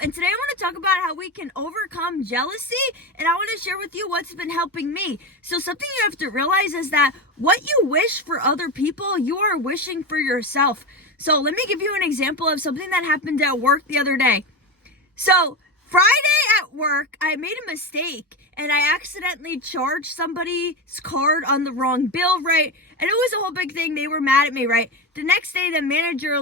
and today I want to talk about how we can overcome jealousy, and I want to share with you what's been helping me. So something you have to realize is that what you wish for other people, you are wishing for yourself. So let me give you an example of something that happened at work the other day. So Friday at work, I made a mistake, and I accidentally charged somebody's card on the wrong bill, right? And it was a whole big thing. They were mad at me, right? The next day, the manager,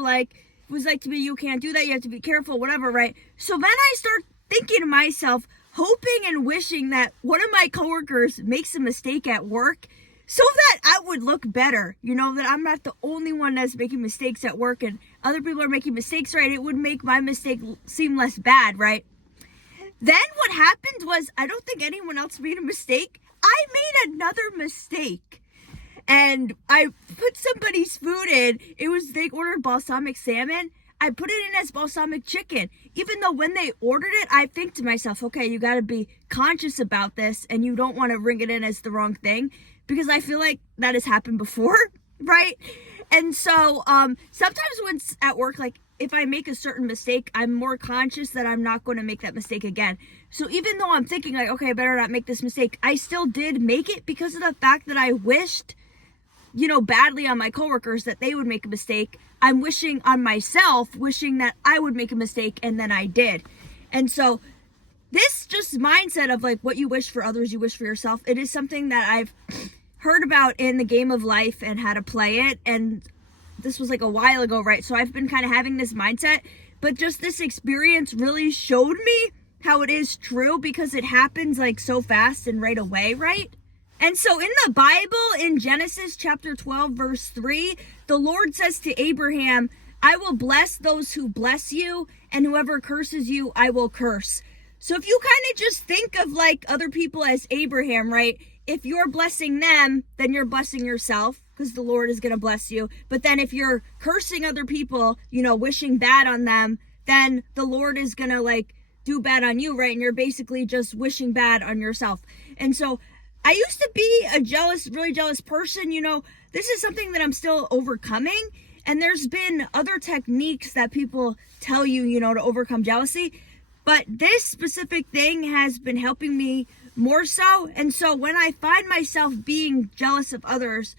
was like to me, you can't do that, you have to be careful, whatever, right? So then I start thinking to myself, hoping and wishing that one of my coworkers makes a mistake at work so that I would look better, that I'm not the only one that's making mistakes at work and other people are making mistakes, right? It would make my mistake seem less bad, right? Then what happened was, I don't think anyone else made a mistake. I made another mistake. And I put somebody's food in. They ordered balsamic salmon. I put it in as balsamic chicken. Even though when they ordered it, I think to myself, okay, you got to be conscious about this and you don't want to ring it in as the wrong thing, because I feel like that has happened before, right? And so sometimes when it's at work, if I make a certain mistake, I'm more conscious that I'm not going to make that mistake again. So even though I'm thinking okay, I better not make this mistake, I still did make it because of the fact that I wished badly on my coworkers that they would make a mistake. I'm wishing on myself, wishing that I would make a mistake, and then I did. And so this just mindset of what you wish for others, you wish for yourself, it is something that I've heard about in the game of life and how to play it. And this was a while ago, right? So I've been kind of having this mindset, but just this experience really showed me how it is true, because it happens so fast and right away, right? And so in the Bible, in Genesis chapter 12, verse 3, the Lord says to Abraham, I will bless those who bless you, and whoever curses you, I will curse. So if you kind of just think of other people as Abraham, right? If you're blessing them, then you're blessing yourself, because the Lord is going to bless you. But then if you're cursing other people, wishing bad on them, then the Lord is going to do bad on you, right? And you're basically just wishing bad on yourself. And so I used to be a really jealous person. This is something that I'm still overcoming. And there's been other techniques that people tell you, to overcome jealousy. But this specific thing has been helping me more so. And so when I find myself being jealous of others,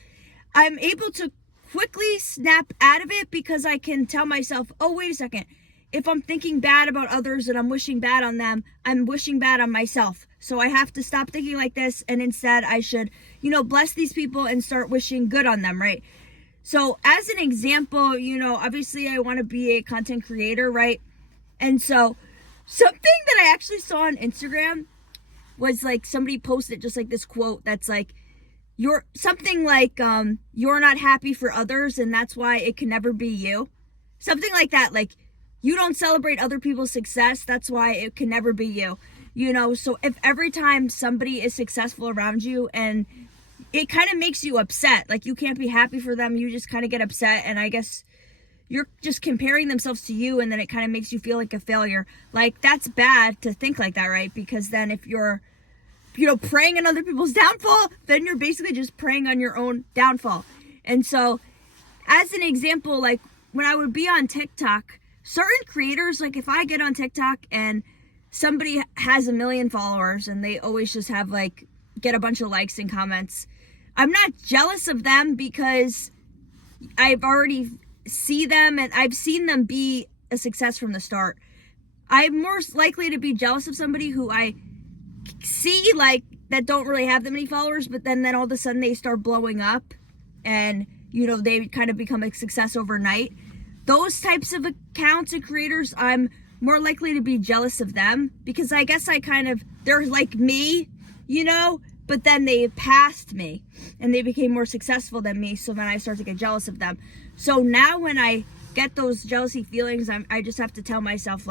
I'm able to quickly snap out of it, because I can tell myself, oh, wait a second. If I'm thinking bad about others and I'm wishing bad on them, I'm wishing bad on myself. So I have to stop thinking like this, and instead I should, bless these people and start wishing good on them, right? So as an example, obviously I want to be a content creator, right? And so something that I actually saw on Instagram was somebody posted just this quote that's you're not happy for others, and that's why it can never be you. Something like that, you don't celebrate other people's success, that's why it can never be you. So if every time somebody is successful around you and it kind of makes you upset, you can't be happy for them, you just kind of get upset, and I guess you're just comparing themselves to you, and then it kind of makes you feel like a failure. That's bad to think like that, right? Because then if you're preying on other people's downfall, then you're basically just preying on your own downfall. And so as an example, when I would be on TikTok, certain creators, if I get on TikTok and somebody has 1 million followers and they always just have get a bunch of likes and comments, I'm not jealous of them, because I've already see them and I've seen them be a success from the start. I'm more likely to be jealous of somebody who I see that don't really have that many followers, but then all of a sudden they start blowing up and they kind of become a success overnight. Those types of accounts and creators, I'm more likely to be jealous of them, because I guess they're like me, but then they passed me and they became more successful than me. So then I start to get jealous of them. So now when I get those jealousy feelings, I just have to tell myself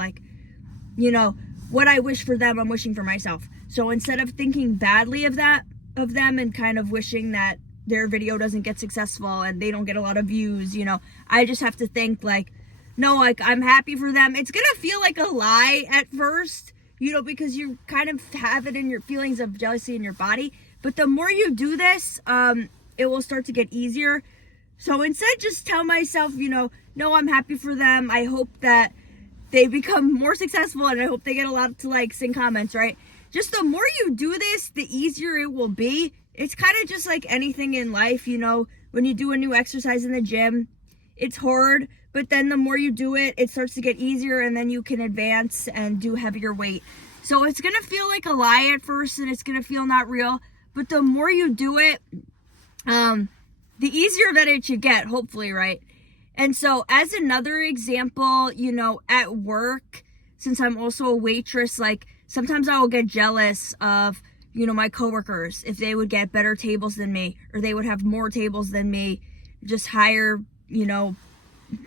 what I wish for them, I'm wishing for myself. So instead of thinking badly of them and kind of wishing that their video doesn't get successful and they don't get a lot of views, I just have to think no, I'm happy for them. It's going to feel like a lie at first, because you kind of have it in your feelings of jealousy in your body. But the more you do this, it will start to get easier. So instead, just tell myself, no, I'm happy for them. I hope that they become more successful, and I hope they get a lot of likes and comments, right? Just the more you do this, the easier it will be. It's kind of just like anything in life, when you do a new exercise in the gym, it's hard, but then the more you do it, it starts to get easier, and then you can advance and do heavier weight. So it's going to feel like a lie at first, and it's going to feel not real, but the more you do it, the easier that it should get, hopefully, right? And so as another example, at work, since I'm also a waitress, like sometimes I will get jealous of, my coworkers, if they would get better tables than me, or they would have more tables than me, just higher,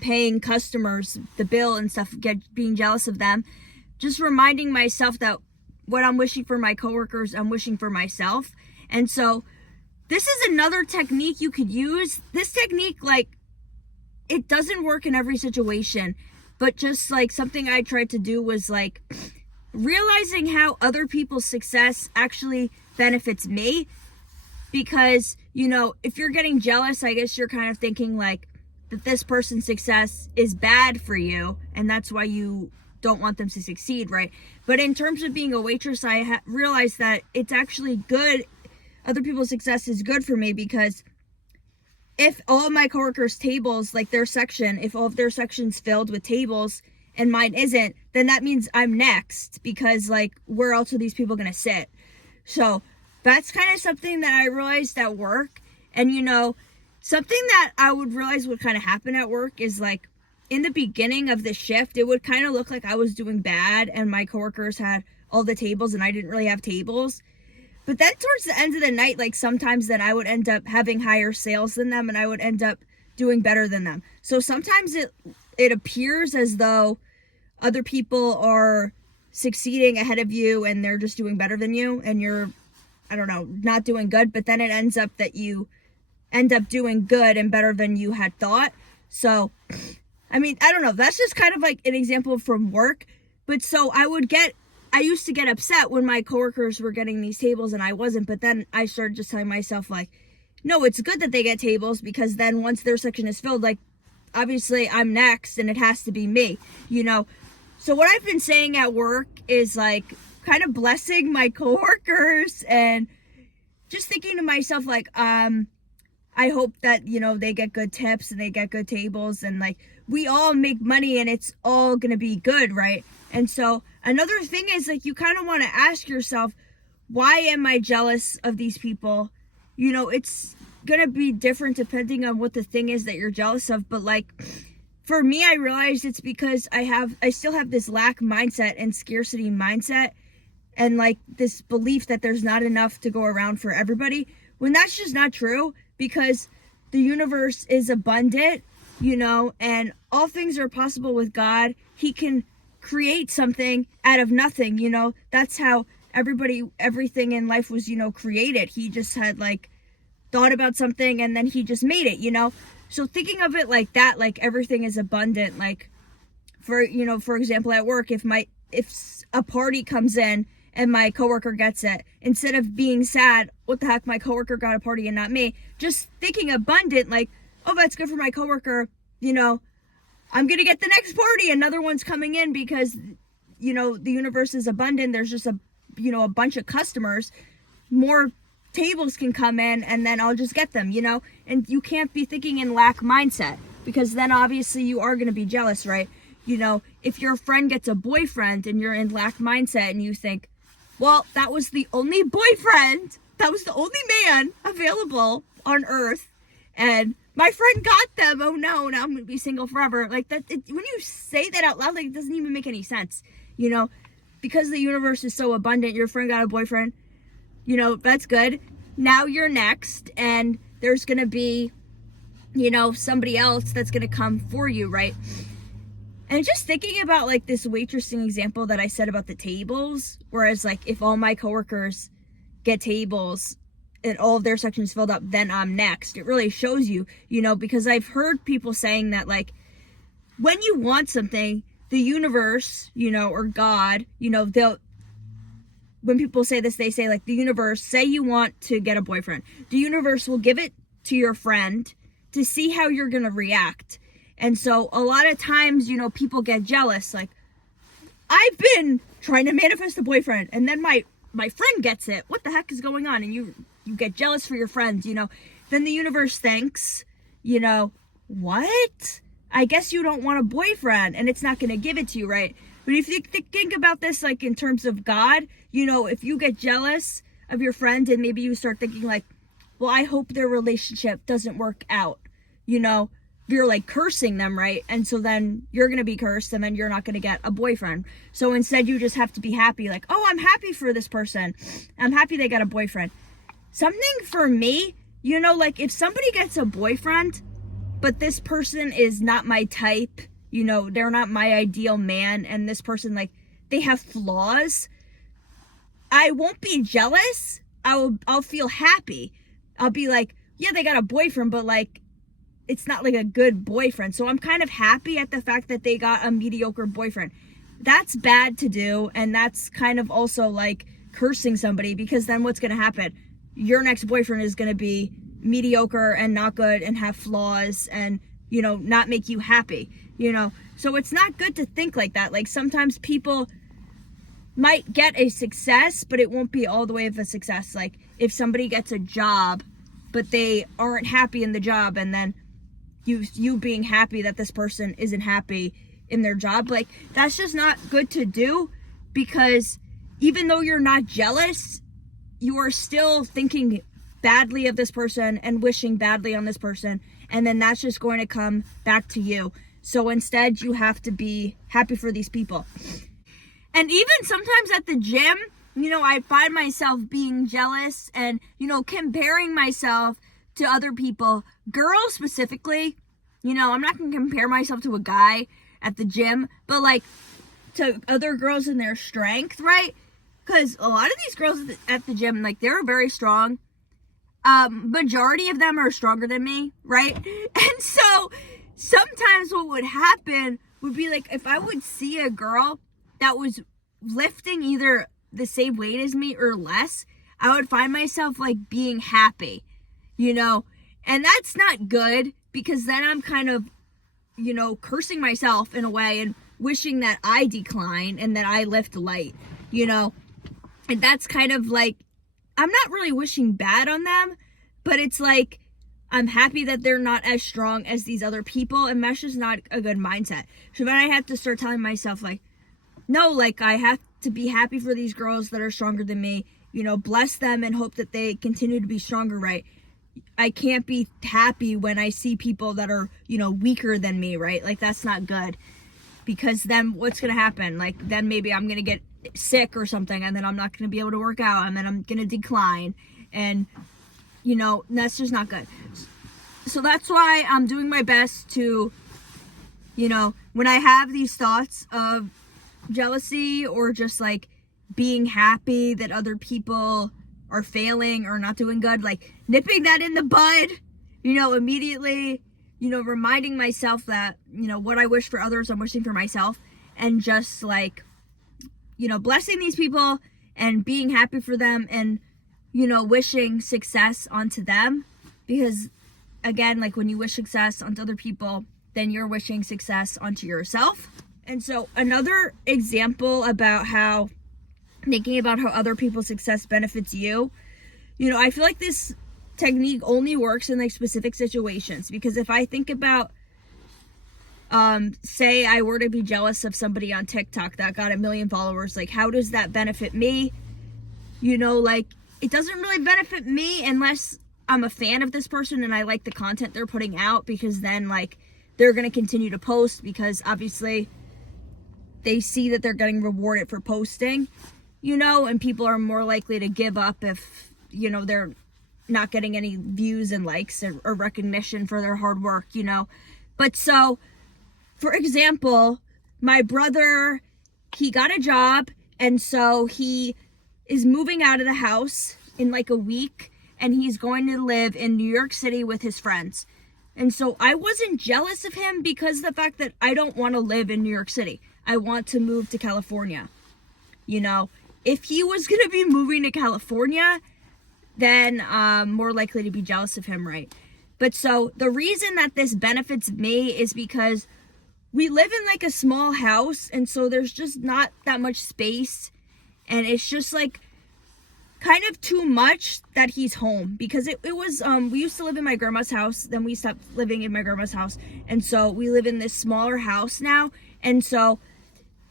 paying customers the bill and stuff, being jealous of them. Just reminding myself that what I'm wishing for my coworkers, I'm wishing for myself. And so this is another technique you could use. This technique, like, it doesn't work in every situation, but just like something I tried to do was like realizing how other people's success actually benefits me. Because, if you're getting jealous, I guess you're kind of thinking like that this person's success is bad for you, and that's why you don't want them to succeed, right? But in terms of being a waitress, I realized that it's actually good. Other people's success is good for me, because if all of my coworkers' tables, like their section, if all of their section's filled with tables and mine isn't, then that means I'm next, because like, where else are these people going to sit? So that's kind of something that I realized at work. And something that I would realize would kind of happen at work is like, in the beginning of the shift, it would kind of look like I was doing bad and my coworkers had all the tables and I didn't really have tables. But then towards the end of the night, like sometimes then I would end up having higher sales than them, and I would end up doing better than them. So sometimes it appears as though other people are succeeding ahead of you and they're just doing better than you, and you're, I don't know, not doing good. But then it ends up that you end up doing good and better than you had thought. So, I mean, I don't know. That's just kind of like an example from work. But so I used to get upset when my coworkers were getting these tables and I wasn't, but then I started just telling myself like, no, it's good that they get tables, because then once their section is filled, like obviously I'm next and it has to be me, So what I've been saying at work is like kind of blessing my coworkers and just thinking to myself like, I hope that, they get good tips and they get good tables, and like we all make money and it's all going to be good, right? And so another thing is like, you kind of want to ask yourself, why am I jealous of these people? It's going to be different depending on what the thing is that you're jealous of. But like, for me, I realized it's because I still have this lack mindset and scarcity mindset, and like this belief that there's not enough to go around for everybody, when that's just not true, because the universe is abundant, and all things are possible with God. He can create something out of nothing, that's how everything in life was, created. He just had like thought about something and then he just made it, so thinking of it like that, like everything is abundant. Like for example, at work, if a party comes in and my coworker gets it, instead of being sad, what the heck, my coworker got a party and not me, just thinking abundant, like, oh, that's good for my coworker, I'm going to get the next party. Another one's coming in because, the universe is abundant. There's just a bunch of customers. More tables can come in and then I'll just get them, and you can't be thinking in lack mindset, because then obviously you are going to be jealous, right? If your friend gets a boyfriend and you're in lack mindset and you think, well, that was the only boyfriend, that was the only man available on earth, and my friend got them. Oh no, now I'm going to be single forever. Like that, when you say that out loud, like it doesn't even make any sense, because the universe is so abundant. Your friend got a boyfriend, that's good. Now you're next, and there's going to be, somebody else that's going to come for you, right? And just thinking about like this waitressing example that I said about the tables, whereas like if all my coworkers get tables and all of their sections filled up, then I'm next. It really shows you, because I've heard people saying that like when you want something, the universe, or God, when people say this, they say like the universe, say you want to get a boyfriend, the universe will give it to your friend to see how you're going to react. And so a lot of times, people get jealous, like, I've been trying to manifest a boyfriend, and then my friend gets it. What the heck is going on? And you get jealous for your friends, Then the universe thinks, what? I guess you don't want a boyfriend, and it's not going to give it to you, right? But if you think about this, like, in terms of God, if you get jealous of your friend and maybe you start thinking, like, well, I hope their relationship doesn't work out, you're, like, cursing them, right? And so then you're going to be cursed, and then you're not going to get a boyfriend. So instead, you just have to be happy, like, oh, I'm happy for this person. I'm happy they got a boyfriend. Something for me, like, if somebody gets a boyfriend, but this person is not my type, they're not my ideal man, and this person, like, they have flaws, I won't be jealous. I'll feel happy. I'll be like, yeah, they got a boyfriend, but, like, it's not, like, a good boyfriend. So I'm kind of happy at the fact that they got a mediocre boyfriend. That's bad to do, and that's kind of also, like, cursing somebody, because then what's going to happen? Your next boyfriend is going to be mediocre and not good and have flaws and, not make you happy, So it's not good to think like that. Like, sometimes people might get a success, but it won't be all the way of a success. Like, if somebody gets a job, but they aren't happy in the job, and then you being happy that this person isn't happy in their job, like, that's just not good to do, because even though you're not jealous, you are still thinking badly of this person and wishing badly on this person, and then that's just going to come back to you. So instead, you have to be happy for these people. And even sometimes at the gym, I find myself being jealous and, comparing myself to other people, girls specifically. I'm not going to compare myself to a guy at the gym, but, like, to other girls in their strength, right? Because a lot of these girls at the gym, like, they're very strong. Majority of them are stronger than me, right? And so sometimes what would happen would be, like, if I would see a girl that was lifting either the same weight as me or less, I would find myself, like, being happy, and that's not good, because then I'm kind of, cursing myself in a way and wishing that I decline and that I lift light, and that's kind of like, I'm not really wishing bad on them, but it's like, I'm happy that they're not as strong as these other people, and that's just not a good mindset. So then I have to start telling myself, like, no, like, I have to be happy for these girls that are stronger than me, bless them and hope that they continue to be stronger, right? I can't be happy when I see people that are, weaker than me, right? Like, that's not good, because then what's going to happen? Like, then maybe I'm going to get sick or something, and then I'm not going to be able to work out, and then I'm going to decline, and, that's just not good. So that's why I'm doing my best to, when I have these thoughts of jealousy or just, like, being happy that other people are failing or not doing good, like, nipping that in the bud, immediately, reminding myself that, what I wish for others, I'm wishing for myself, and just, like, blessing these people and being happy for them, and, wishing success onto them, because, again, like, when you wish success onto other people, then you're wishing success onto yourself. And so another example about how thinking about how other people's success benefits you, I feel like this technique only works in, like, specific situations, because if I think about, say I were to be jealous of somebody on TikTok that got 1 million followers, like, how does that benefit me? Like, it doesn't really benefit me unless I'm a fan of this person and I like the content they're putting out, because then, like, they're going to continue to post, because obviously they see that they're getting rewarded for posting, and people are more likely to give up if, they're not getting any views and likes or recognition for their hard work, But so, for example, my brother, he got a job, and so he is moving out of the house in, like, a week, and he's going to live in New York City with his friends. And so I wasn't jealous of him, because of the fact that I don't want to live in New York City. I want to move to California. If he was going to be moving to California, then I'm more likely to be jealous of him, right? But so the reason that this benefits me is because we live in like a small house, and so there's just not that much space, and it's just like kind of too much that he's home, because it was we used to live in my grandma's house, then we stopped living in my grandma's house, and so we live in this smaller house now. And so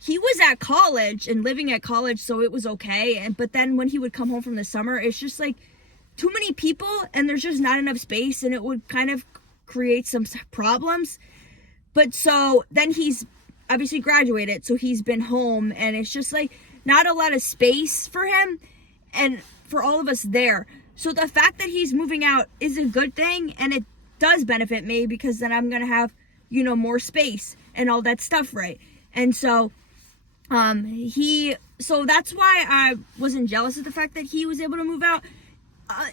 he was at college and living at college, so it was okay. But then when he would come home from the summer, it's just like too many people, and there's just not enough space, and it would kind of create some problems. But so then he's obviously graduated, so he's been home, and it's just like not a lot of space for him and for all of us there. So the fact that he's moving out is a good thing, and it does benefit me, because then I'm gonna have, more space and all that stuff, right? And so so that's why I wasn't jealous of the fact that he was able to move out.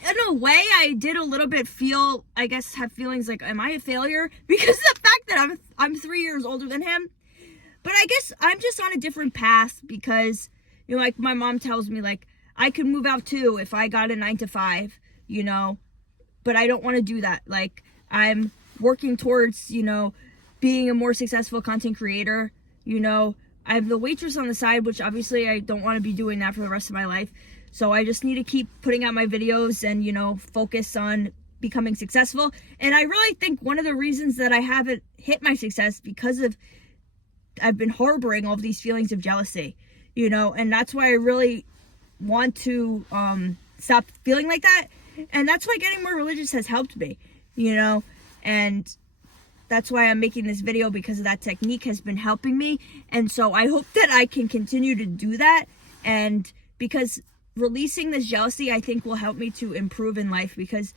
In a way, I did a little bit have feelings like, am I a failure? Because of the fact that I'm 3 years older than him. But I guess I'm just on a different path, because, like my mom tells me, like, I could move out too if I got a 9 to 5, but I don't want to do that. Like, I'm working towards, being a more successful content creator. I have the waitress on the side, which obviously I don't want to be doing that for the rest of my life. So I just need to keep putting out my videos and, focus on becoming successful. And I really think one of the reasons that I haven't hit my success, because I've been harboring all of these feelings of jealousy, and that's why I really want to stop feeling like that. And that's why getting more religious has helped me, and that's why I'm making this video, because of that technique has been helping me. And so I hope that I can continue to do that, and because releasing this jealousy, I think, will help me to improve in life, because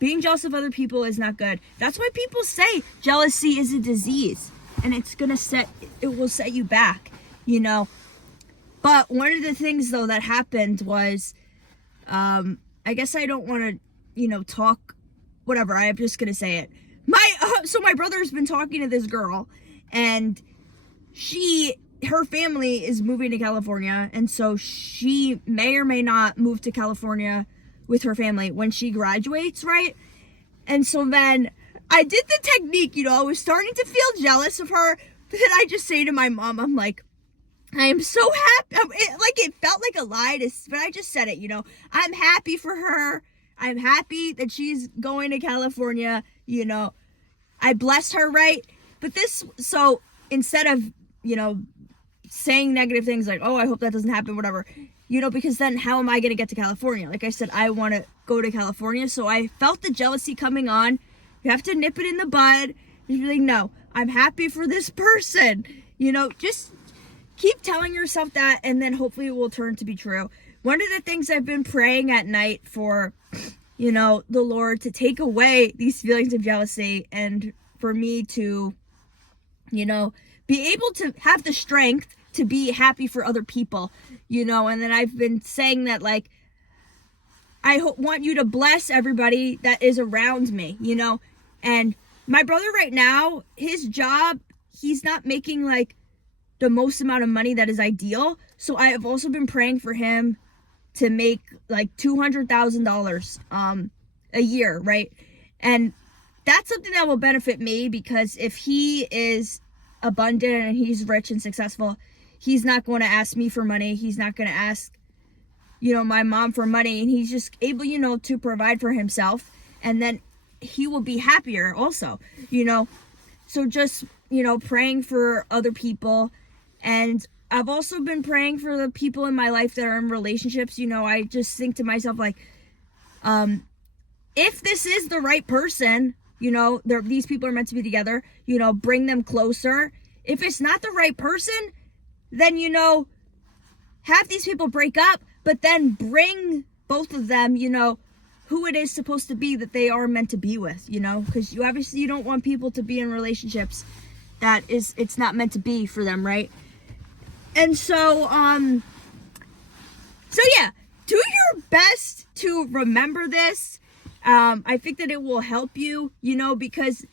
being jealous of other people is not good. That's why people say jealousy is a disease, and it will set you back, But one of the things, though, that happened was, I guess I don't want to, talk, whatever, I'm just going to say it. So my brother's been talking to this girl, and her family is moving to California, and so she may or may not move to California with her family when she graduates, right? And so then I did the technique, I was starting to feel jealous of her, but then I just say to my mom, I'm like, I am so happy. It felt like a lie, but I just said it, I'm happy for her. I'm happy that she's going to California, I blessed her, right? But so instead of, saying negative things like, oh, I hope that doesn't happen, whatever, because then how am I going to get to California? Like I said, I want to go to California. So I felt the jealousy coming on. You have to nip it in the bud. You're like, no, I'm happy for this person. Just keep telling yourself that, and then hopefully it will turn to be true. One of the things I've been praying at night for, the Lord to take away these feelings of jealousy, and for me to, be able to have the strength to be happy for other people, and then I've been saying that, like, I want you to bless everybody that is around me, and my brother right now, his job, he's not making like the most amount of money that is ideal. So I have also been praying for him to make like $200,000 a year, right? And that's something that will benefit me, because if he is abundant and he's rich and successful, he's not going to ask me for money. He's not going to ask, my mom for money, and he's just able, to provide for himself, and then he will be happier also, So just, praying for other people. And I've also been praying for the people in my life that are in relationships. I just think to myself, like, if this is the right person, these people are meant to be together, bring them closer. If it's not the right person, then, have these people break up, but then bring both of them, who it is supposed to be that they are meant to be with, because you don't want people to be in relationships that it's not meant to be for them, right? And so yeah, do your best to remember this. I think that it will help you, because,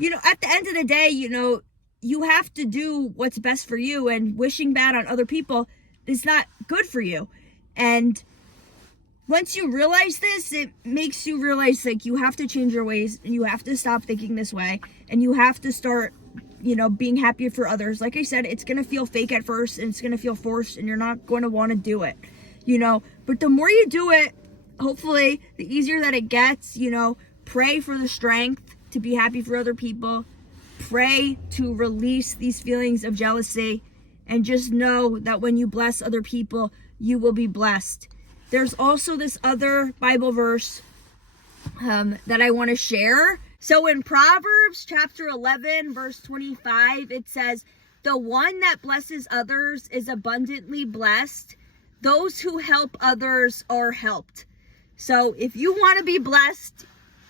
at the end of the day, you have to do what's best for you, and wishing bad on other people is not good for you. And once you realize this, it makes you realize, like, you have to change your ways, and you have to stop thinking this way, and you have to start being happy for others. Like I said, it's going to feel fake at first, and it's going to feel forced, and you're not going to want to do it, but the more you do it, hopefully the easier that it gets. Pray for the strength to be happy for other people. Pray to release these feelings of jealousy, and just know that when you bless other people, you will be blessed. There's also this other Bible verse that I want to share. So in Proverbs chapter 11, verse 25, it says, "The one that blesses others is abundantly blessed. Those who help others are helped." So if you want to be blessed,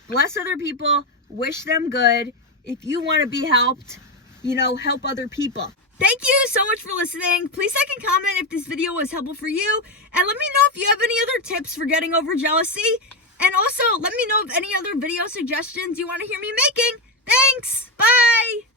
bless other people, wish them good. If you want to be helped, help other people. Thank you so much for listening. Please like and comment if this video was helpful for you. And let me know if you have any other tips for getting over jealousy. And also, let me know of any other video suggestions you want to hear me making. Thanks. Bye.